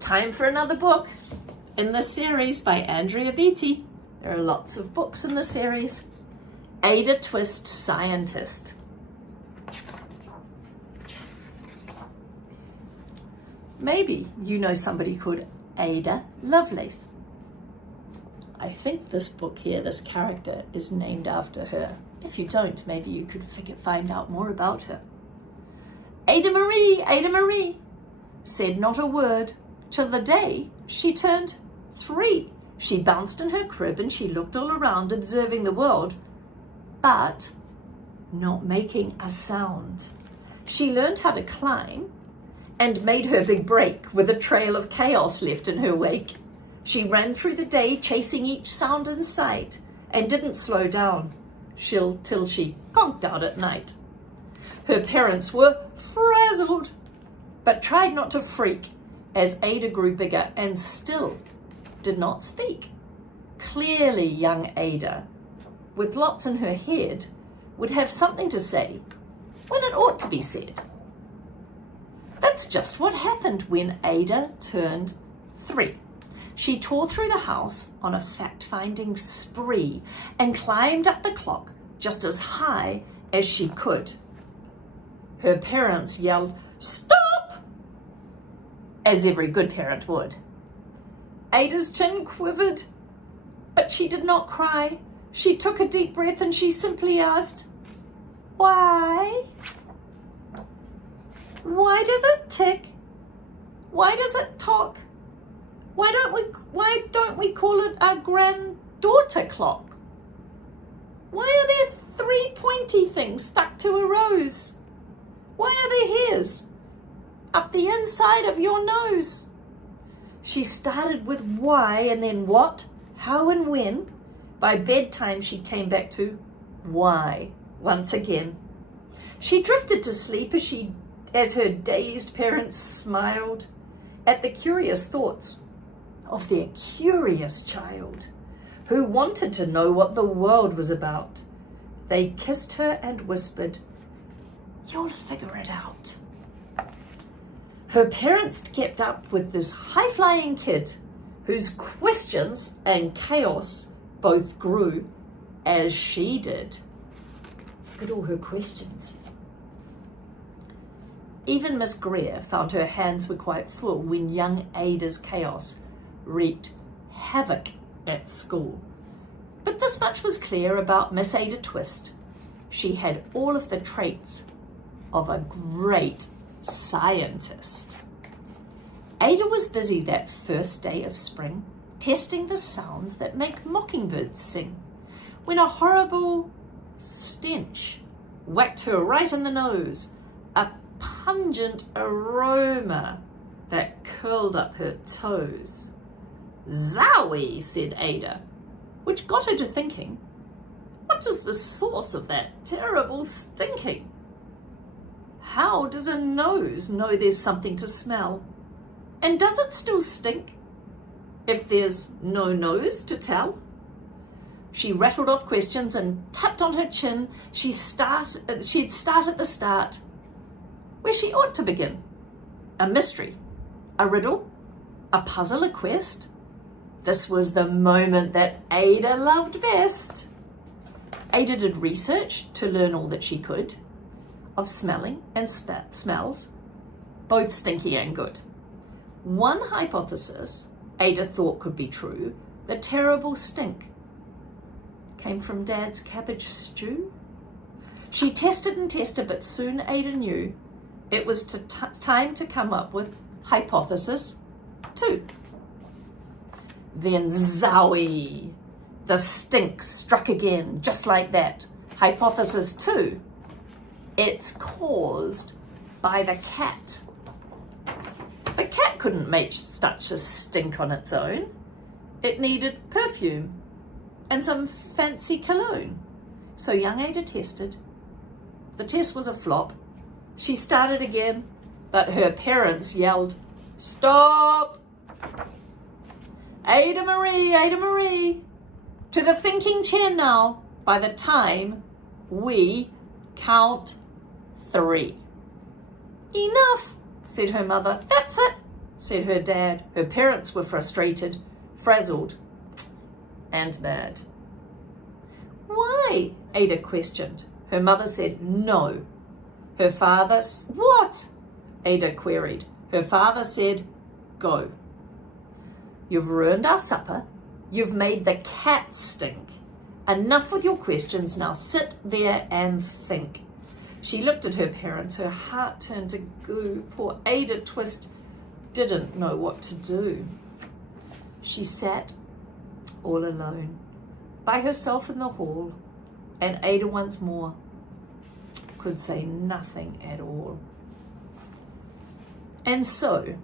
Time for another book in this series by Andrea Beattie. There are lots of books in the series. Ada Twist, Scientist. Maybe you know somebody called Ada Lovelace. I think this book here, this character, is named after her. If you don't, maybe you could find out more about her. Ada Marie, said not a word till the day she turned 3. She bounced in her crib and she looked all around, observing the world, but not making a sound. She learned how to climb and made her big break with a trail of chaos left in her wake. She ran through the day, chasing each sound in sight, and didn't slow down till she conked out at night. Her parents were frazzled, but tried not to freak as Ada grew bigger and still did not speak. Clearly, young Ada, with lots in her head, would have something to say when it ought to be said. That's just what happened when Ada turned 3. She tore through the house on a fact-finding spree and climbed up the clock just as high as she could. Her parents yelled, "Stop!" as every good parent would. Ada's chin quivered, but she did not cry. She took a deep breath and she simply asked, "Why? Why does it tick? Why does it talk? Why don't we call it a granddaughter clock? Why are there 3 pointy things stuck to a rose? Why are there hairs up the inside of your nose?" She started with why and then what, how and when. By bedtime she came back to why once again. She drifted to sleep as her dazed parents smiled at the curious thoughts of their curious child who wanted to know what the world was about. They kissed her and whispered, "You'll figure it out." Her parents kept up with this high-flying kid whose questions and chaos both grew as she did. Look at all her questions. Even Miss Greer found her hands were quite full when young Ada's chaos wreaked havoc at school. But this much was clear about Miss Ada Twist. She had all of the traits of a great scientist. Ada was busy that first day of spring, testing the sounds that make mockingbirds sing, when a horrible stench whacked her right in the nose, a pungent aroma that curled up her toes. "Zowie," said Ada, which got her to thinking, what is the source of that terrible stinking? How does a nose know there's something to smell? And does it still stink if there's no nose to tell? She rattled off questions and tapped on her chin. She'd start at the start, where she ought to begin. A mystery, a riddle, a puzzle, a quest. This was the moment that Ada loved best. Ada did research to learn all that she could of smelling and smells, both stinky and good. One hypothesis Ada thought could be true: the terrible stink came from Dad's cabbage stew. She tested and tested, but soon Ada knew it was time to come up with hypothesis 2. Then zowie! The stink struck again, just like that. Hypothesis 2. It's caused by the cat. The cat couldn't make such a stink on its own. It needed perfume and some fancy cologne. So young Ada tested. The test was a flop. She started again, but her parents yelled, "Stop! Ada Marie, to the thinking chair now by the time we count 3. "Enough," said her mother. "That's it. said her dad. Her parents were frustrated, frazzled, and mad. Why? Ada questioned. Her mother said no. Her father, what? Ada queried. Her father said, go. You've ruined our supper. You've made the cat stink. Enough with your questions, now sit there and think. She looked at her parents, her heart turned to goo. Poor Ada Twist didn't know what to do. She sat all alone, by herself in the hall, and Ada once more could say nothing at all. And so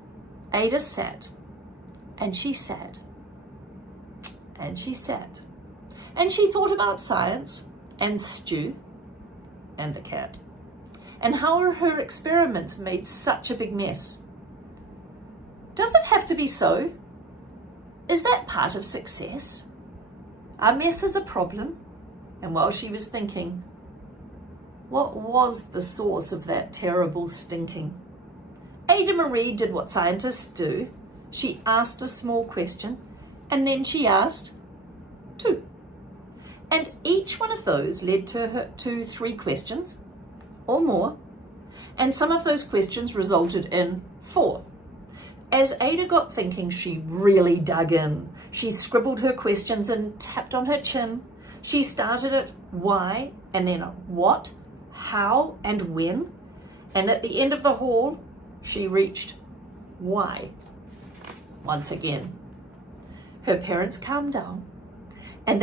Ada sat, and she sat, and she sat, and she thought about science and Stu and the cat, and how her experiments made such a big mess. Does it have to be so? Is that part of success? Are messes a problem? And while she was thinking, what was the source of that terrible stinking? Ada Marie did what scientists do. She asked a small question, and then she asked two. And each one of those led to her to 3 questions or more, and some of those questions resulted in 4. As Ada got thinking, she really dug in. She scribbled her questions and tapped on her chin. She started at why, and then what, how, and when. And at the end of the hall, she reached why once again. Her parents calmed down